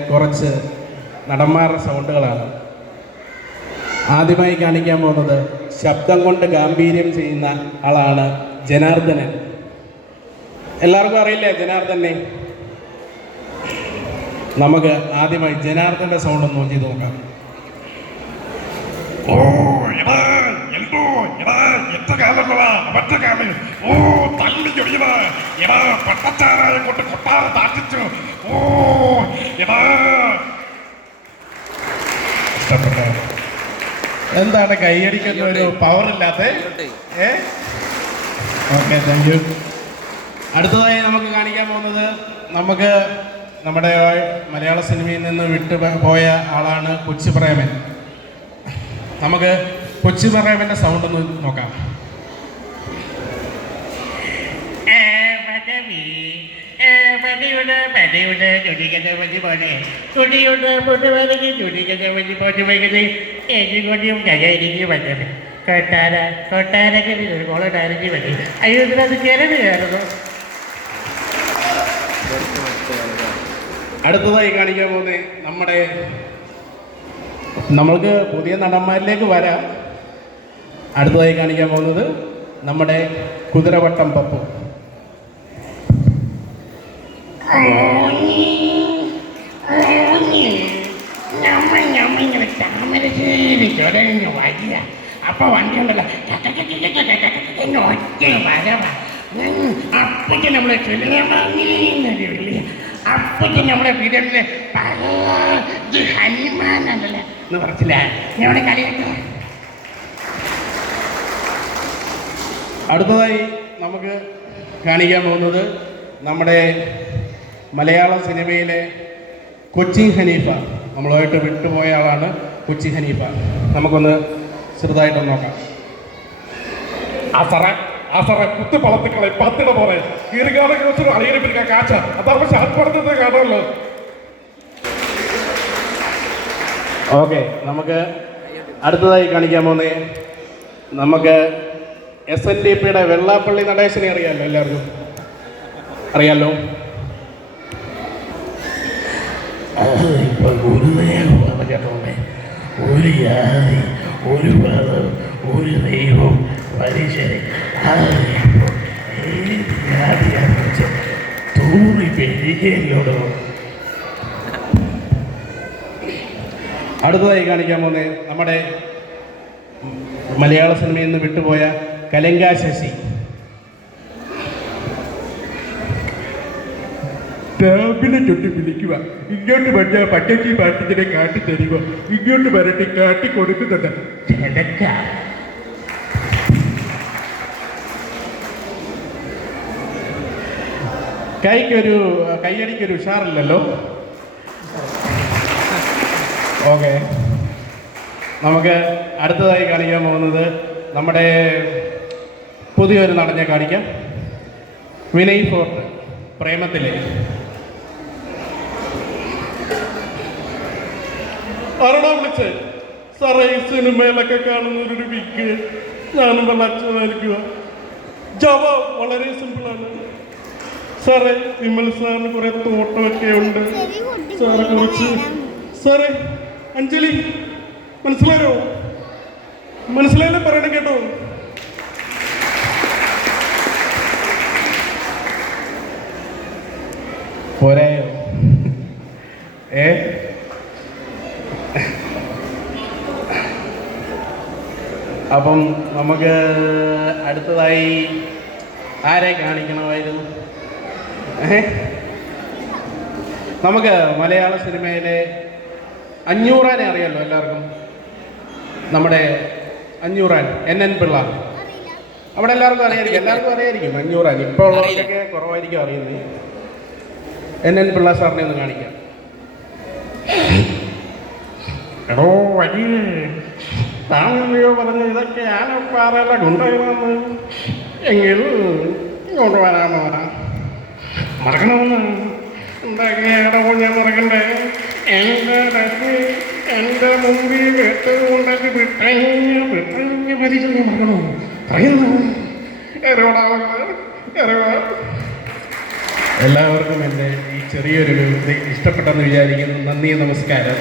കുറച്ച് നടന്മാരുടെ സൗണ്ടുകളാണ്. ആദ്യമായി കാണിക്കാൻ പോകുന്നത് ശബ്ദം കൊണ്ട് ഗാംഭീര്യം ചെയ്യുന്ന ആളാണ് ജനാർദ്ദനൻ. എല്ലാവർക്കും അറിയില്ലേ ജനാർദ്ദനെ? നമുക്ക് ആദ്യമായി ജനാർദ്ദന്റെ സൗണ്ട് ഒന്ന് നോക്കി നോക്കാം. ഓ എത്ര ഓ തല്ലി ചൊടിയതാ എടാ പട്ടച്ചാരായ കൊണ്ട് കൊട്ടാരം താറ്റിച്ചു എന്താണ് കൈയടിക്കുന്ന ഒരു പവർ ഇല്ലാത്ത അടുത്തതായി നമുക്ക് കാണിക്കാൻ പോകുന്നത് നമുക്ക് നമ്മുടെ മലയാള സിനിമയിൽ നിന്ന് വിട്ടു പോയ ആളാണ് കൊച്ചു പ്രേമൻ നമുക്ക് കൊച്ചു പ്രേമന്റെ സൗണ്ട് ഒന്ന് നോക്കാം. കൊട്ടാര ഒരു അയ്യോ അടുത്തതായി കാണിക്കാൻ പോകുന്നത് നമ്മുടെ നമ്മൾക്ക് പുതിയ നടന്മാരിലേക്ക് വരാം. അടുത്തതായി കാണിക്കാൻ പോകുന്നത് നമ്മുടെ കുതിരവട്ടം പപ്പു. അപ്പൊ വണ്ടി ഉണ്ടല്ലോ എന്നെ നമ്മളെ അപ്പയ്ക്ക് നമ്മളെ ഉണ്ടല്ലോ എന്ന് പറച്ചില്ല ഞങ്ങളുടെ കളിയൊക്കെ അടുത്തതായി നമുക്ക് കാണിക്കാൻ പോകുന്നത് നമ്മുടെ മലയാള സിനിമയിലെ കൊച്ചി ഹനീഫ. നമ്മളുമായിട്ട് വിട്ടുപോയ ആളാണ് കൊച്ചി ഹനീഫ. നമുക്കൊന്ന് ചെറുതായിട്ടൊന്ന് നോക്കാം. അസറ ആ സാറേ കുത്തി പളത്തിക്കളെ പത്തിട പോലെ. പിടിക്കാൻ കാച്ച. അതാവുമ്പോ ശാസ്ത്രത്തെ കാണുമല്ലോ. ഓക്കെ നമുക്ക് അടുത്തതായി കാണിക്കാൻ പോകുന്നത് നമുക്ക് എസ് എൻ ഡി പിയുടെ വെള്ളാപ്പള്ളി നടേശനെ അറിയാമല്ലോ എല്ലാവർക്കും? അറിയാമല്ലോ ഇപ്പൊ ഗുരുദേവ പറഞ്ഞിട്ടുണ്ട് ഒരു ജാതി ഒരു മതം ഒരു ദൈവം ആരിപ്പോ ഏത് ജാതിയാണെന്ന് വെച്ചാൽ അടുത്തതായി കാണിക്കാൻ പോകുന്നത് നമ്മുടെ മലയാള സിനിമയിൽ നിന്ന് വിട്ടുപോയ കലങ്ക ടാബിനെ ചൊട്ടി വിളിക്കുക. ഇങ്ങോട്ട് വന്നാൽ പട്ടേച്ചി പാട്ടിനെ കാട്ടി തരിക. ഇങ്ങോട്ട് വരട്ടെ കാട്ടി കൊടുക്കുന്നുണ്ട്. കൈക്കൊരു കൈയടിക്കൊരു ഉഷാറില്ലല്ലോ? ഓക്കെ. നമുക്ക് അടുത്തതായി കാണിക്കാൻ പോകുന്നത് നമ്മുടെ പുതിയൊരു നടനെ കാണിക്കാം. വിനയ് ഫോർട്ട് പ്രേമത്തിലെ ആരാടാ വിളിച്ചേ? സാറേ ഈ സിനിമയിലൊക്കെ കാണുന്ന ഒരു വിക്ക്. ഞാനും വല്ല അച്ഛനായിരിക്കുക. ജവ വളരെ സിമ്പിളാണ്. സാറേ വിമൽ സാറിന് കുറെ തോട്ടമൊക്കെ ഉണ്ട്. സാറെ കുറിച്ച് സാറേ അഞ്ജലി മനസ്സിലായോ? മനസ്സിലായാലേ പറയണം കേട്ടോ? പോരായോ? ഏ? അപ്പം നമുക്ക് അടുത്തതായി ആരെ കാണിക്കണമായിരുന്നു? നമുക്ക് മലയാള സിനിമയിലെ അഞ്ഞൂറാനെ അറിയാലോ എല്ലാവർക്കും. നമ്മുടെ അഞ്ഞൂറാൻ എൻ എൻ പിള്ള. അവിടെ എല്ലാവർക്കും അറിയായിരിക്കും എല്ലാവർക്കും അറിയായിരിക്കും അഞ്ഞൂറാൻ. ഇപ്പോൾ ഉള്ളവർക്കൊക്കെ കുറവായിരിക്കും അറിയുന്നത്. എൻ എൻ പിള്ള സാറിനെ ഒന്ന് കാണിക്കാം. എടോ വലിയ. താങ്കളെയോ പറഞ്ഞ ഇതൊക്കെ ആനപ്പാറയിലെ കൊണ്ടുവരുന്നത് എങ്കിൽ ഇങ്ങോട്ട് വരാമോ വരാം മറക്കണമെന്ന്. എന്തൊക്കെയാടോ ഞാൻ മറക്കണ്ടേ? എന്റെ രശ്മി എന്റെ മുമ്പിൽ വെട്ടുകൊണ്ടത് വിട്ടഞ്ഞ് മരിച്ചു നീ മറക്കണോ? പറയുന്നു. എറോടാവുന്നത് എറവാ എല്ലാവർക്കും എന്റെ ഈ ചെറിയൊരു ഇഷ്ടപ്പെട്ടെന്ന് വിചാരിക്കുന്നു. നന്ദി നമസ്കാരം.